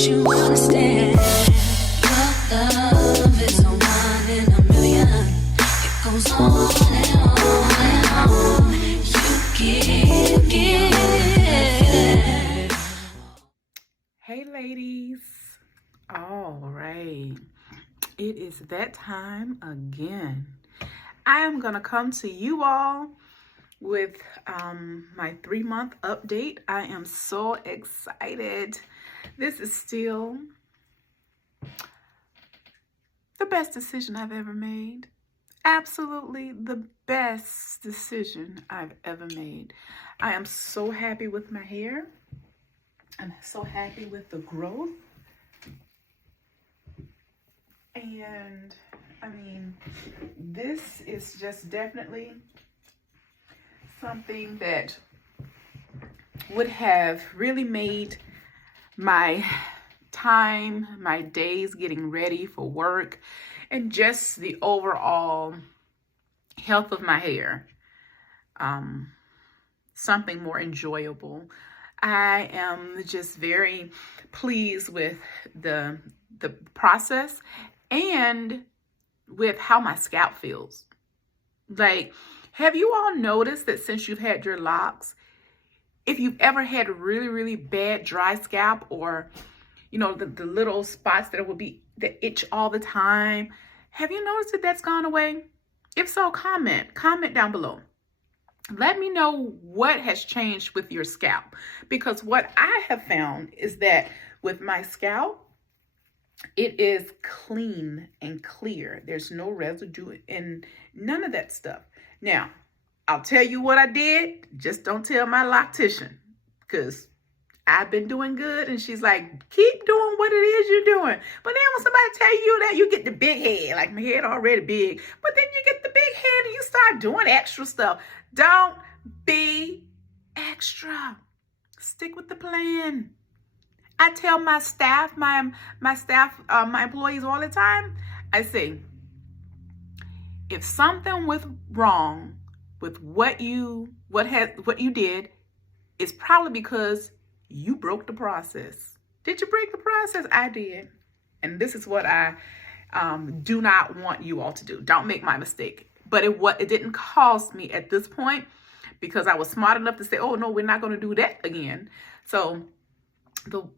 don't you understand? Your love is no one in a million. It goes on and on and on. You give. Hey ladies, all right, it is that time again. I am gonna come to you all with my 3-month update. I am so excited. This is still the best decision I've ever made. Absolutely the best decision I've ever made. I am so happy with my hair. I'm so happy with the growth. And I mean, this is just definitely something that would have really made my time, my days getting ready for work, and just the overall health of my hair, something more enjoyable. I am just very pleased with the process and with how my scalp feels. Like, have you all noticed that since you've had your locks, if you've ever had a really, really bad dry scalp, or, you know, the little spots that itch all the time, have you noticed that that's gone away? If so, comment down below. Let me know what has changed with your scalp, because what I have found is that with my scalp, it is clean and clear. There's no residue and none of that stuff. Now, I'll tell you what I did. Just don't tell my loctician, because I've been doing good, and she's like, keep doing what it is you're doing. But then when somebody tell you that, you get the big head, like my head already big, but then you get the big head and you start doing extra stuff. Don't be extra. Stick with the plan. I tell my staff, my employees all the time, I say, if something was wrong with what you did, it's probably because you broke the process. Did you break the process? I did. And this is what I do not want you all to do. Don't make my mistake. But it didn't cost me at this point, because I was smart enough to say, oh no, we're not going to do that again. So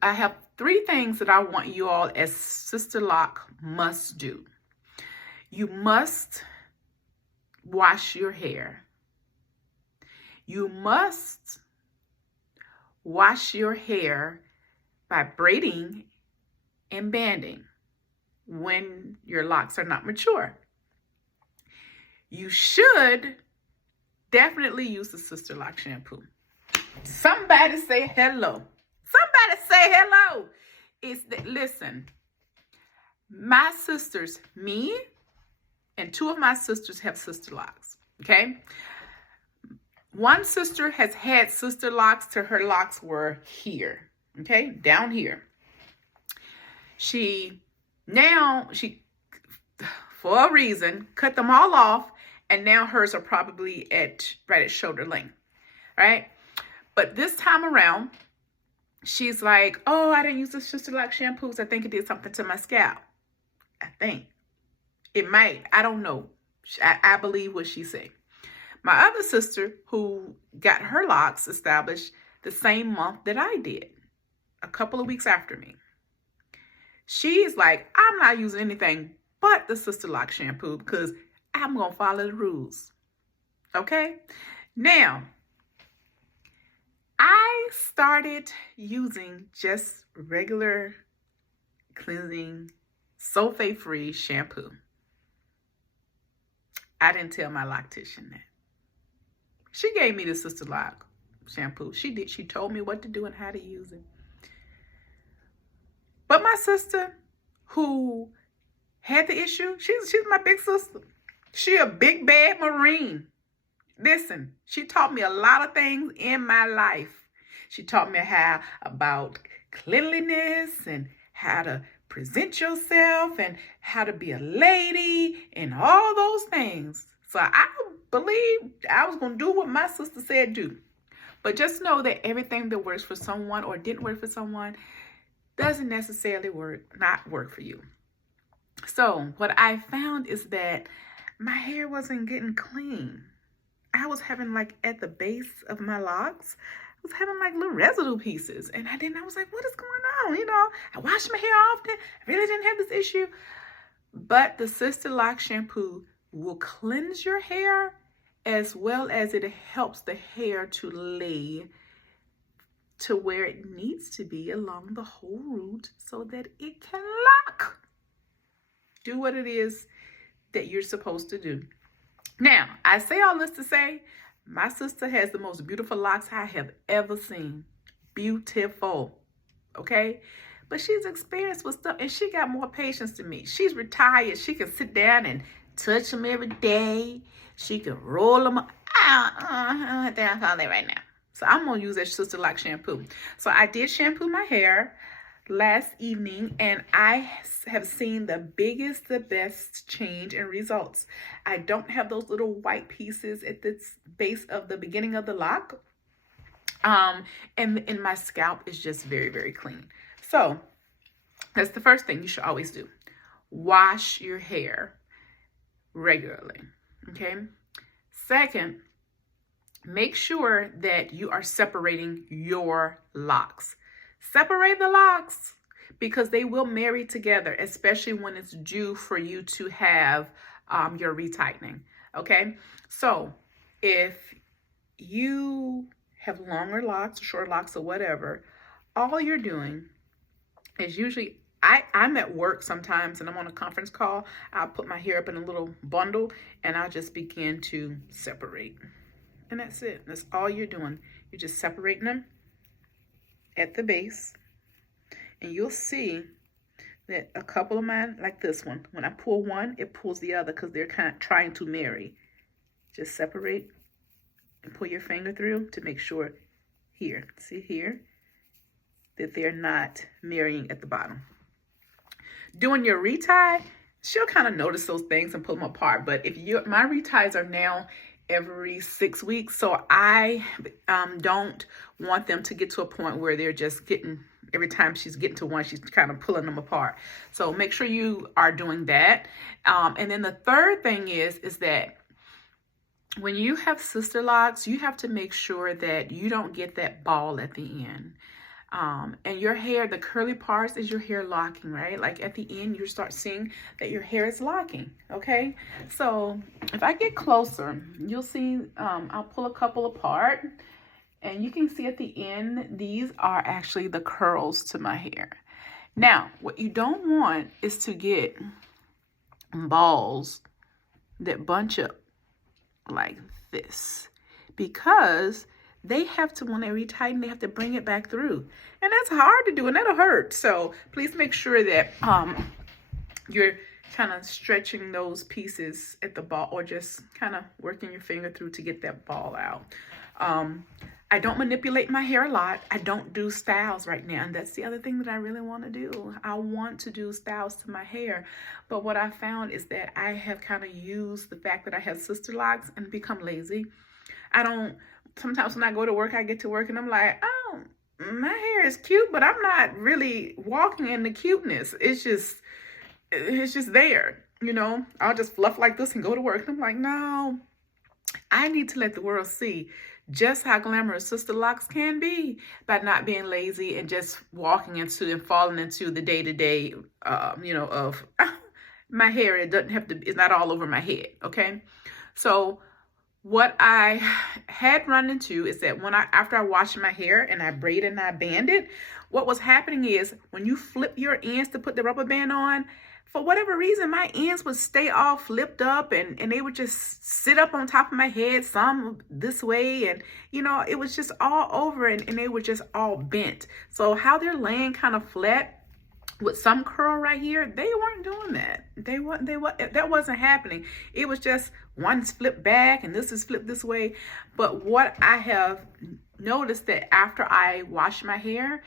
I have 3 things that I want you all as Sisterlock must do. You must wash your hair. You must wash your hair by braiding and banding when your locks are not mature. You should definitely use the Sisterlock shampoo. Somebody say hello. Somebody say hello. Listen, my sisters, me and 2 of my sisters have Sisterlocks, okay? One sister has had Sisterlocks till her locks were here, okay? Down here. She, for a reason, cut them all off, and now hers are probably right at shoulder length, right? But this time around, she's like, oh, I didn't use the Sisterlock shampoos. I think it did something to my scalp. I think. It might. I don't know. I believe what she said. My other sister, who got her locks established the same month that I did, a couple of weeks after me, she's like, I'm not using anything but the Sisterlock shampoo because I'm going to follow the rules. Okay? Now, I started using just regular cleansing, sulfate-free shampoo. I didn't tell my loctician that. She gave me the Sisterlock shampoo. She did. She told me what to do and how to use it. But my sister, who had the issue, she's my big sister. She a big bad Marine. Listen, she taught me a lot of things in my life. She taught me about cleanliness and how to present yourself and how to be a lady and all those things. So I believe I was going to do what my sister said do. But just know that everything that works for someone or didn't work for someone doesn't necessarily not work for you. So what I found is that my hair wasn't getting clean. I was having, like, at the base of my locks, I was having like little residue pieces. And I was like, what is going on? I wash my hair often. I really didn't have this issue. But the Sisterlocks shampoo will cleanse your hair, as well as it helps the hair to lay to where it needs to be along the whole root so that it can lock. Do what it is that you're supposed to do. Now, I say all this to say, my sister has the most beautiful locks I have ever seen. Beautiful. Okay? But she's experienced with stuff, and she got more patience than me. She's retired. She can sit down and touch them every day. She can roll them up. I don't have all that right now. So I'm going to use that Sisterlocks shampoo. So I did shampoo my hair last evening, and I have seen the best change in results. I don't have those little white pieces at the base of the beginning of the lock. And my scalp is just very, very clean. So that's the first thing you should always do. Wash your hair regularly. Okay. Second, make sure that you are separating your locks. Separate the locks, because they will marry together, especially when it's due for you to have your retightening. Okay. So if you have longer locks, short locks, or whatever, all you're doing is usually, I'm at work sometimes and I'm on a conference call. I'll put my hair up in a little bundle and I'll just begin to separate. And that's it. That's all you're doing. You're just separating them at the base. And you'll see that a couple of mine, like this one, when I pull one, it pulls the other because they're kind of trying to marry. Just separate and pull your finger through to make sure here, see here, that they're not marrying at the bottom. Doing your retie, she'll kind of notice those things and pull them apart. But if my reties are now every 6 weeks, so I don't want them to get to a point where they're just getting, every time she's getting to one, she's kind of pulling them apart. So make sure you are doing that. And then the third thing is that when you have Sisterlocks, you have to make sure that you don't get that ball at the end. And your hair, the curly parts is your hair locking, right? Like at the end, you start seeing that your hair is locking, okay? So if I get closer, you'll see, I'll pull a couple apart, and you can see at the end, these are actually the curls to my hair. Now, what you don't want is to get balls that bunch up like this, because they have to, when they retighten, they have to bring it back through. And that's hard to do, and that'll hurt. So please make sure that you're kind of stretching those pieces at the ball, or just kind of working your finger through to get that ball out. I don't manipulate my hair a lot. I don't do styles right now. And that's the other thing that I really want to do. I want to do styles to my hair. But what I found is that I have kind of used the fact that I have Sisterlocks and become lazy. Sometimes when I go to work, I get to work and I'm like, oh, my hair is cute, but I'm not really walking in the cuteness. It's just there, I'll just fluff like this and go to work. And I'm like, no, I need to let the world see just how glamorous Sisterlocks can be by not being lazy and just walking into and falling into the day-to-day, of my hair. It's not all over my head. Okay. So what I had run into is that after I washed my hair and I braided and I banded, what was happening is when you flip your ends to put the rubber band on, for whatever reason, my ends would stay all flipped up and they would just sit up on top of my head, some this way. And, it was just all over and they were just all bent. So how they're laying kind of flat with some curl right here, they weren't doing that. That wasn't happening. It was just one's flipped back and this is flipped this way. But what I have noticed that after I wash my hair,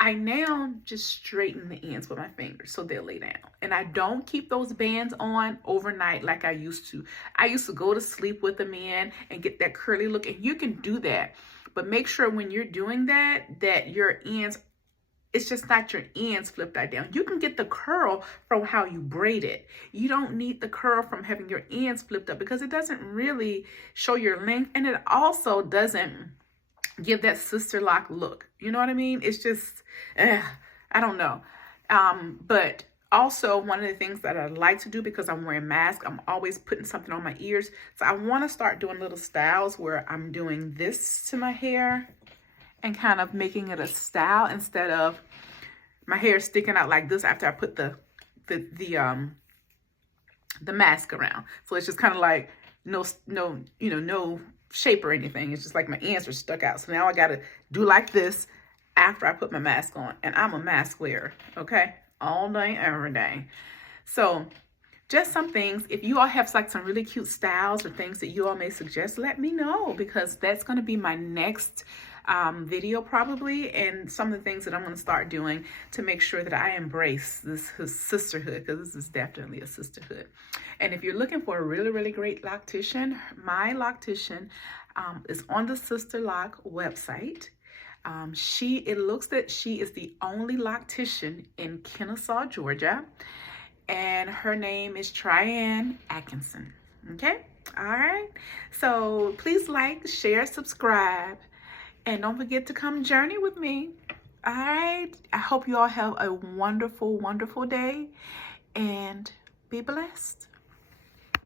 I now just straighten the ends with my fingers so they'll lay down. And I don't keep those bands on overnight like I used to. I used to go to sleep with them in and get that curly look, and you can do that. But make sure when you're doing that your ends It's just not your ends flipped right down. You can get the curl from how you braid it. You don't need the curl from having your ends flipped up because it doesn't really show your length, and it also doesn't give that sister lock look. You know what I mean? It's just, I don't know. But also, one of the things that I like to do, because I'm wearing a mask, I'm always putting something on my ears. So I want to start doing little styles where I'm doing this to my hair and kind of making it a style instead of my hair sticking out like this after I put the mask around. So it's just kind of like no shape or anything. It's just like my ends are stuck out. So now I got to do like this after I put my mask on. And I'm a mask wearer, okay? All day, every day. So just some things. If you all have like some really cute styles or things that you all may suggest, let me know, because that's going to be my next video probably, and some of the things that I'm going to start doing to make sure that I embrace this sisterhood, because this is definitely a sisterhood. And if you're looking for a really, really great loctician, my loctician is on the Sisterlock website. It looks that she is the only loctician in Kennesaw, Georgia, and her name is Trianne Atkinson. Okay, all right. So please like, share, subscribe, and don't forget to come journey with me. All right. I hope you all have a wonderful, wonderful day, and be blessed.